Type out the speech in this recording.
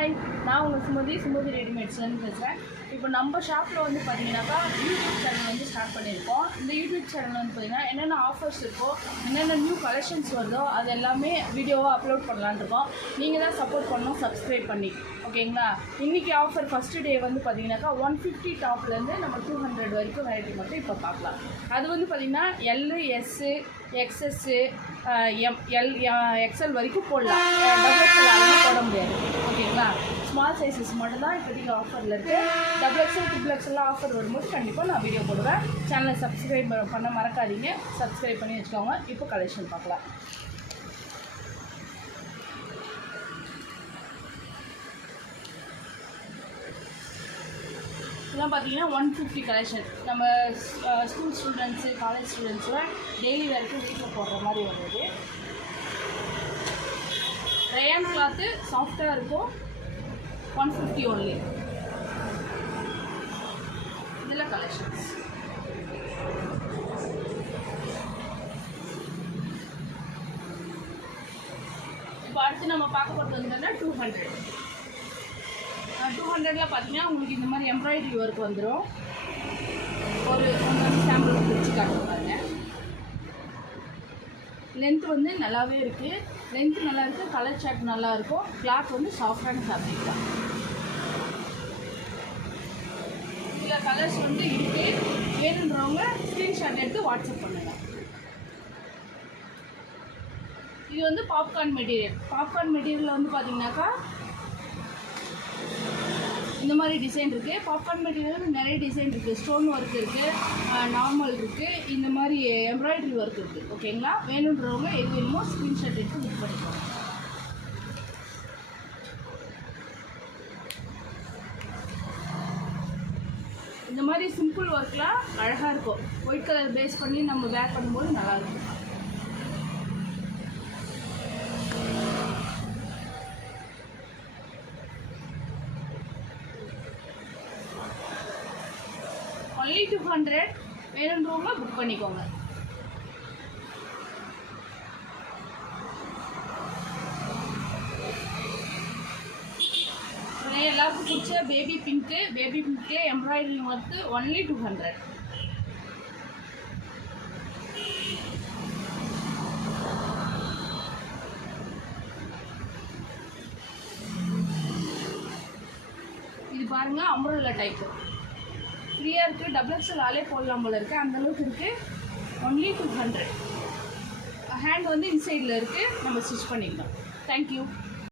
Hi, நான் உங்கள் சுமதி ரெடிமேட்ஸ்லேருந்து பேசுகிறேன். இப்போ நம்ம ஷாப்பில் வந்து பார்த்தீங்கன்னாக்கா யூடியூப் சேனல் வந்து ஸ்டார்ட் பண்ணியிருக்கோம். இந்த யூடியூப் சேனல் வந்து பார்த்திங்கன்னா என்னென்ன ஆஃபர்ஸ் இருக்கோ, என்னென்ன நியூ கலெக்ஷன்ஸ் வருதோ அது எல்லாமே வீடியோவாக அப்லோட் பண்ணலான்னு இருக்கோம். நீங்கள் தான் சப்போர்ட் பண்ணணும், சப்ஸ்கிரைப் பண்ணி, ஓகேங்களா? இன்றைக்கி ஆஃபர் ஃபஸ்ட்டு டே வந்து பார்த்தீங்கன்னாக்கா 150 டாப்லேருந்து நம்ம 200 வரைக்கும் வெரைட்டி மட்டும் இப்போ பார்க்கலாம். அது வந்து பார்த்திங்கன்னா எல்லு, எஸ்ஸு, எக்ஸ்எஸ்ஸு, எக்ஸ்எல் வரைக்கும் போடலாம். டபுள் எக்ஸ்எல் அதெல்லாம் போட முடியாது, ஓகேங்களா? ஸ்மால் சைஸஸ் மட்டும்தான் இப்போதைக்கு ஆஃபரில் இருக்குது. டபுள் எக்ஸ்எல், ட்ரிபிள் எக்ஸ்எல்லாம் ஆஃபர் வரும்போது கண்டிப்பாக நான் வீடியோ போடுவேன். சேனலை சப்ஸ்கிரைப் பண்ண மறக்காதீங்க, சப்ஸ்கிரைப் பண்ணி வச்சுக்கோங்க. இப்போ கலெக்ஷன் பார்க்கலாம். இதெல்லாம் பார்த்தீங்கன்னா 150 கலெக்ஷன். நம்ம ஸ்கூல் ஸ்டூடெண்ட்ஸு, காலேஜ் ஸ்டூடெண்ட்ஸுலாம் டெய்லி வரைக்கும் வீட்டில் போடுற மாதிரி வருது. ரயான் கிளாத்து சாஃப்டாக இருக்கும். 150 ஒன்லி. இதில் கலெக்ஷன்ஸ் இப்போ அடுத்து நம்ம பார்க்க போகிறது வந்தோம்னா 200ல் பார்த்தீங்கன்னா உங்களுக்கு இந்த மாதிரி எம்ப்ராய்டரி ஒர்க் வந்துடும். ஒரு சாம்பிள் பிரித்து காட்டுங்க பாருங்க. லென்த் வந்து நல்லாவே இருக்குது. லென்த்து நல்லா இருக்குது, கலர் சார்ட் நல்லாயிருக்கும். கிளாத் வந்து சாஃப்டான ஃபேப்ரிக் தான். இதில் கலர்ஸ் வந்து இருக்குது. வேணுன்றவங்க ஸ்க்ரீன்ஷாட் எடுத்து வாட்ஸ்அப் பண்ணுங்கள். இது வந்து பாப்கார்ன் மெட்டீரியல். பாப்கார்ன் மெட்டீரியலில் வந்து பார்த்தீங்கன்னாக்கா இந்த மாதிரி டிசைன் இருக்குது. பாப்கார்ன் மெட்டீரியல் நிறைய டிசைன் இருக்குது. ஸ்டோன் ஒர்க் இருக்குது, நார்மல் இருக்குது, இந்த மாதிரி எம்ப்ராய்டரி ஒர்க் இருக்குது, ஓகேங்களா? வேணுன்றவங்க எது வேணுமோ ஸ்க்ரீன்ஷாட் எடுத்து புக் பண்ணிக்கோங்க. இந்த மாதிரி சிம்பிள் ஒர்க்லாம் அழகாக இருக்கும். ஒயிட் கலர் பேஸ் பண்ணி நம்ம வேர் பண்ணும்போது நல்லாயிருக்கும். ஒன்லி 200. வேணுன்றவங்க புக் பண்ணிக்கோங்க. எல்லாருக்கும் பிடிச்ச baby pink embroidery work only 200. இது பாருங்க, அம்ப்ரெல்லா டைப்பு ஃப்ரீயாக இருக்குது. டபுள் எக்ஸ்எல் ஆலே போடலாம் போல இருக்குது, அந்தளவுக்கு இருக்குது. ஒன்லி 200. ஹேண்ட் வந்து இன்சைடில் இருக்குது, நம்ம ஸ்டிச் பண்ணிக்கலாம். தேங்க்யூ.